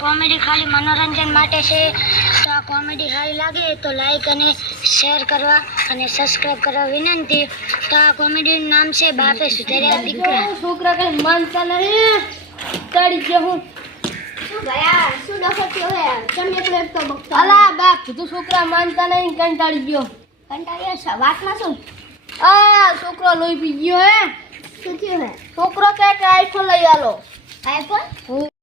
Comedy ખાલી મનોરંજન માટે છે। તો આ કોમેડી સારી લાગે તો લાઈક અને શેર કરવા અને સબસ્ક્રાઇબ કરવા વિનંતી। તો આ કોમેડીનું નામ છે બાપે સુધાર્યા દીકરા। છોકરા કઈ માનતા નહીં તડી ગયો હું ગયા શું ડખો થયો હે તમે પ્લેટ તો બકતા અલા બાપ તું છોકરા માનતા નહીં કંટાળી ગયો કંટાળ્યા વાતમાં શું આ છોકરો લોહી પી ગયો હે શું થયું હે છોકરો કે આઈફોન લઈ આલો આઈફોન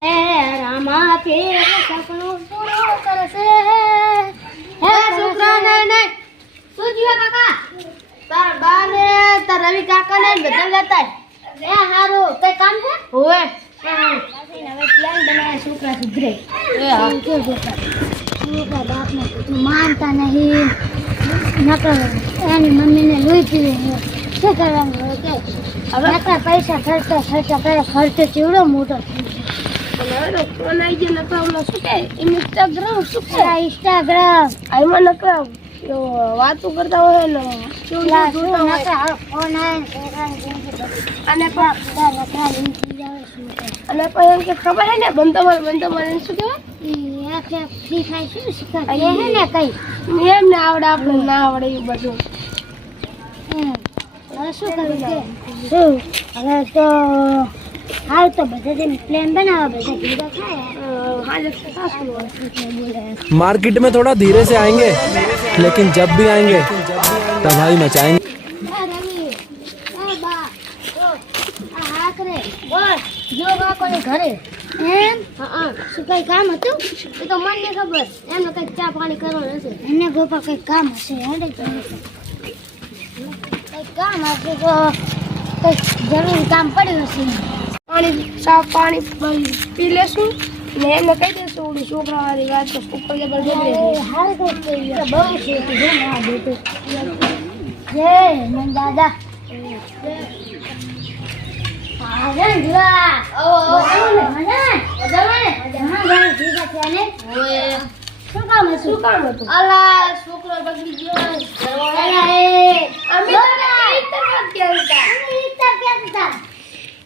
હે રામા ફેર સપનું પૂરું કરશે હે છોકરા નહીં શું થયું કાકા તાર બાને તાર રવિ કાકા ને બધા લેતા એ હારું કઈ કામ છે હોવે હવે પ્લાન બનાવ્યા છોકરા સુધરે એ હા છોકરા બાપને કીધું માનતા નહીં નકર એની મમ્મીને લોહી પીવે શું કરવાનું હવે કે નકર પૈસા ખર્ચા કરે ખર્ચો ચીવડો મોટો હવે ફોન આવી ગયો નકર ઓલો શું કે ઇન્સ્ટાગ્રામ શું કે ઇન્સ્ટાગ્રામ આમાં નકર વાતો કરતા હોય ને ફોન અને આવે અને પછી એમ કે ખબર હે ને બંધો મારે શું કહેવાય ફ્રી ફાયર શું શીખવાડે હે ને કઈ એમ ને આવડે આપણે ના આવડે એવું બધું હવે શું કરવું છે શું હવે તો હાલ તો બધા પ્લાન બનાવવા બધા ભેગા થાય मार्केट में थोड़ा धीरे से आएंगे लेकिन जब भी आएंगे तबाही मचाएंगे। ઘરે એમ શું કઈ કામ હતું એ તો મને ખબર એમને કઈ ચા પાણી કરવાનું હશે એને ગોપા કઈ કામ હશે કઈ કામ હશે તો કઈ જરૂરી કામ પડ્યું હશે સાફ પાણી પી લેશું ને એમને કહી દેશું ઓલી છોકરા વાળી વાત તો ઉપર જબર હાલ કઈ બહુ છે જય મન દાદા શું કામ હતું અલા છોકરો બગડી ગયો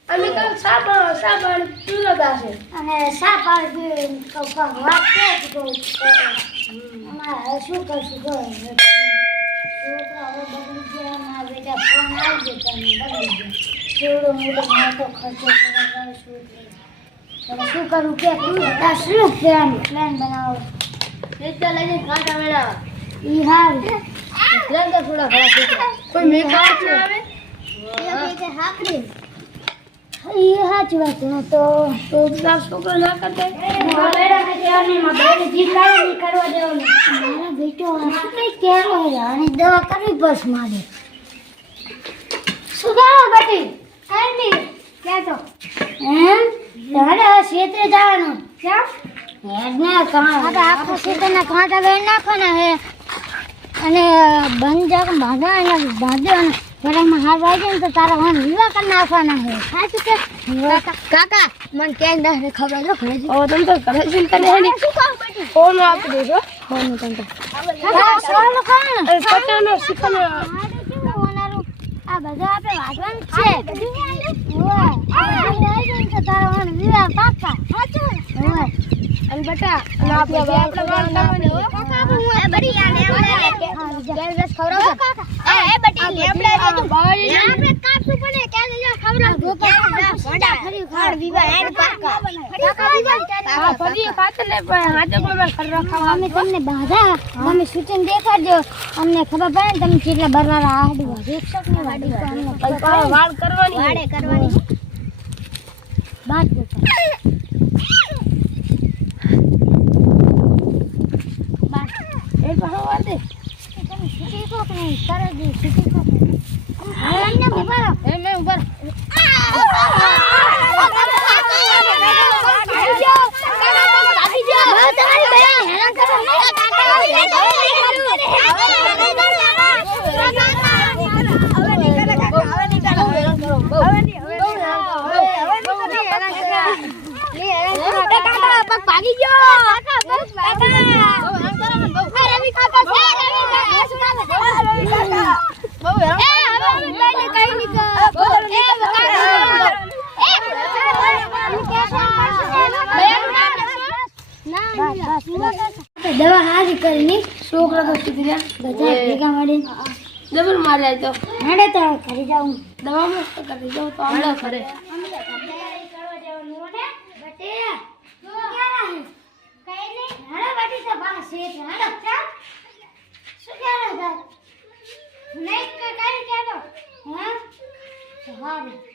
અમે તો સાબણ પીવડા છે અને સાપાડ વાત કે શું કરશું છોકરા હવે બગડી ગયા બેટા ફોન આવી ગયો કેવડો મોટો મોટો ખર્ચો શું કરું કે શું પ્લાન બનાવો રીતના લઈને કાંટા મેળાવા ઈ હાલ પ્લાન તો થોડા ઘણા છોકરા કોઈ મેકઅપ ના આવે હાકડી ઈ સાચી વાત છે તો છોકરો ના કરતા મારા બેટો કઈ કેવો અને દવા કરવી બસ મારે શું કરો બેટી આંટી ક્યાં તો એમ તારે ક્ષેત્રે જવાનું ક્યાં આખા ક્ષેત્રના કાંટા વેણ નાખવાના હે અને બંધ બાંધો અને ઘરમાં હાર વાગે ને તો તારા વાન વિવાહ કરી નાખવાના હે સાચું કે કાકા મને ક્યાંય ના ખબર નો ઘરે ઓ તમ તો ઘરે ચિંતા નહીં શું કામ બેટી ફોન આપી દેજો ફોન તમ તો સોલો કાન પચાનો શીખનો આ બધા આપણે વાગવાનું છે ઓય તો તારા વાન વિવાહ પાકા સાચું ઓય અને બેટા અને આપણે વાળ કરવાના હો કાકા હું એ બડી યાર ગેસ ખવડાવ કાકા એ બટી લેબડા દે તું આપણે કાપશું પણ ક્યાં જજો ખવડાવ ભોડા ફરી ખાડ વિવાહ હેડ પાકા હા ફરી ખાતર લે પણ હાથે કોઈ ખર રખાવા અમે તમને બાધા તમે સૂચન દેખાડજો અમને ખબર પડે ને તમે કેટલા બરવાળા આડવા રેક્ષક ને વાડી તો અમને વાળ કરવાની વાડે કરવાની બાત દેખો એ કહો વાતે તમે છૂટી કોક નહીં કરે દી છૂટી કોક એમને ઉભા એમે ઉપર ભાગી ગયો દવા હારી કરી છોકરા તો સુધર્યા બધા ભેગા મળી ડબલ માર્યા તો હેડે તો ઘરે જાઉં દવા મસ્ત કરી જાઉં તો હાલો ખરે હા